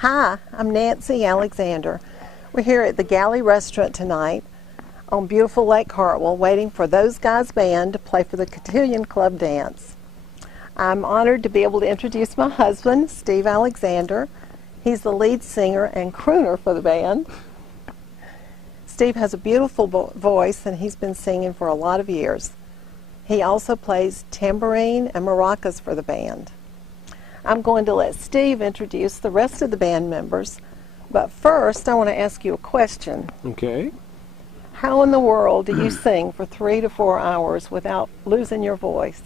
Hi, I'm Nancy Alexander. We're here at the Galley Restaurant tonight on beautiful Lake Hartwell waiting for Those Guys Band to play for the Cotillion Club Dance. I'm honored to be able to introduce my husband, Steve Alexander. He's the lead singer and crooner for the band. Steve has a beautiful voice and he's been singing for a lot of years. He also plays tambourine and maracas for the band. I'm going to let Steve introduce the rest of the band members, but first I want to ask you a question. Okay. How in the world do you sing for 3 to 4 hours without losing your voice?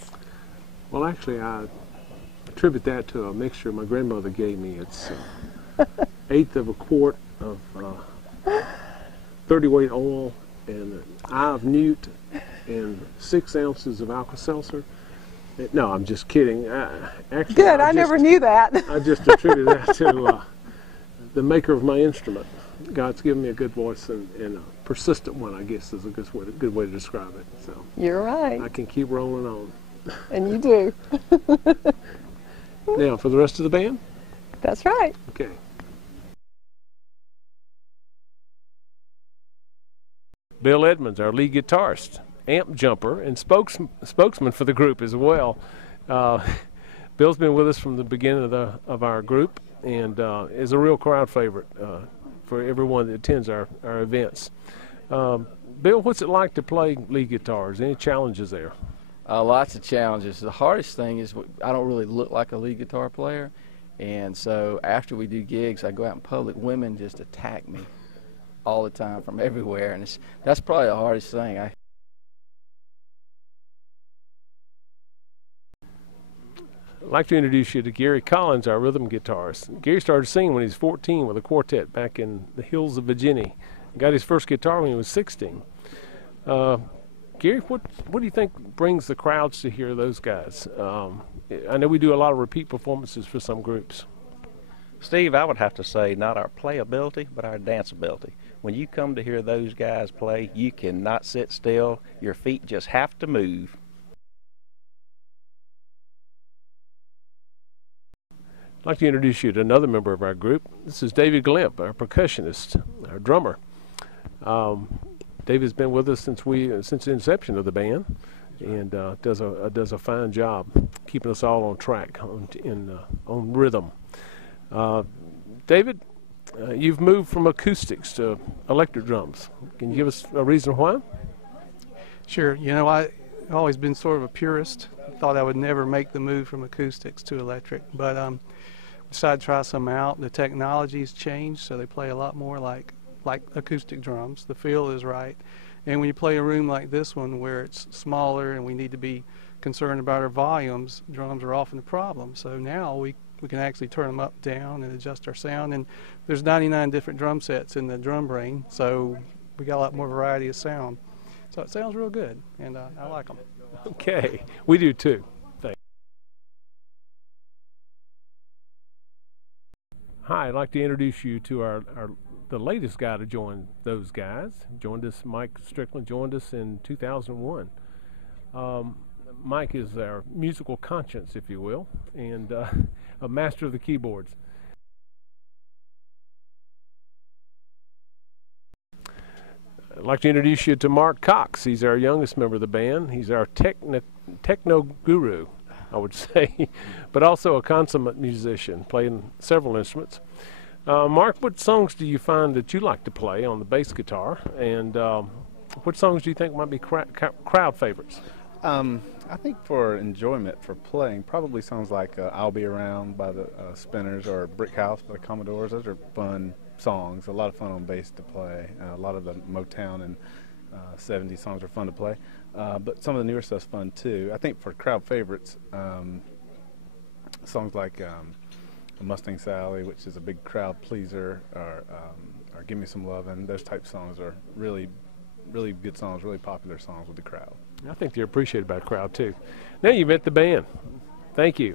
Well, actually, I attribute that to a mixture my grandmother gave me. It's 1/8 of a quart of 30-weight oil and an eye of newt and 6 ounces of Alka-Seltzer. No, I'm just kidding. Actually, Good, I never knew that. I just attribute that to the maker of my instrument. God's given me a good voice and a persistent one, I guess, is a good way to describe it. So You're right. I can keep rolling on. And you do. Now, for the rest of the band? That's right. Okay. Bill Edmonds, our lead guitarist, amp jumper, and spokesman for the group as well. Bill's been with us from the beginning of our group and is a real crowd favorite for everyone that attends our events. Bill, what's it like to play lead guitars? Any challenges there? Lots of challenges. The hardest thing is I don't really look like a lead guitar player, and so after we do gigs, I go out in public, women just attack me all the time from everywhere, and that's probably the hardest thing. I'd like to introduce you to Gary Collins, our rhythm guitarist. Gary started singing when he was 14 with a quartet back in the hills of Virginia. He got his first guitar when he was 16. Gary, what do you think brings the crowds to hear those guys? I know we do a lot of repeat performances for some groups. Steve, I would have to say not our playability, but our danceability. When you come to hear those guys play, you cannot sit still. Your feet just have to move. I'd like to introduce you to another member of our group. This is David Glimp, our percussionist, our drummer. David's been with us since the inception of the band, and does a fine job keeping us all on track on rhythm. David, you've moved from acoustics to electric drums. Can you give us a reason why? Sure. You know, I've always been sort of a purist. Thought I would never make the move from acoustics to electric, but decided to try some out. The technology's changed, so they play a lot more like acoustic drums. The feel is right, and when you play a room like this one where it's smaller and we need to be concerned about our volumes, drums are often a problem. So now we can actually turn them up, down, and adjust our sound. And there's 99 different drum sets in the drum brain, so we got a lot more variety of sound. So it sounds real good, and I like them. Okay, we do too. Thanks. Hi, I'd like to introduce you to the latest guy to join those guys. Mike Strickland joined us in 2001. Mike is our musical conscience, if you will, and a master of the keyboards. I'd like to introduce you to Mark Cox. He's our youngest member of the band. He's our techno guru, I would say, but also a consummate musician, playing several instruments. Mark, what songs do you find that you like to play on the bass guitar, and what songs do you think might be crowd favorites? I think for enjoyment, for playing, probably songs like I'll Be Around by the Spinners or Brick House by the Commodores. Those are fun songs, a lot of fun on bass to play. A lot of the Motown and 70s songs are fun to play, but some of the newer stuff's fun too. I think for crowd favorites, songs like Mustang Sally, which is a big crowd pleaser, or Give Me Some Lovin', those type songs are really good songs, really popular songs with the crowd. I think they're appreciated by the crowd too. Now you've met the band. Thank you.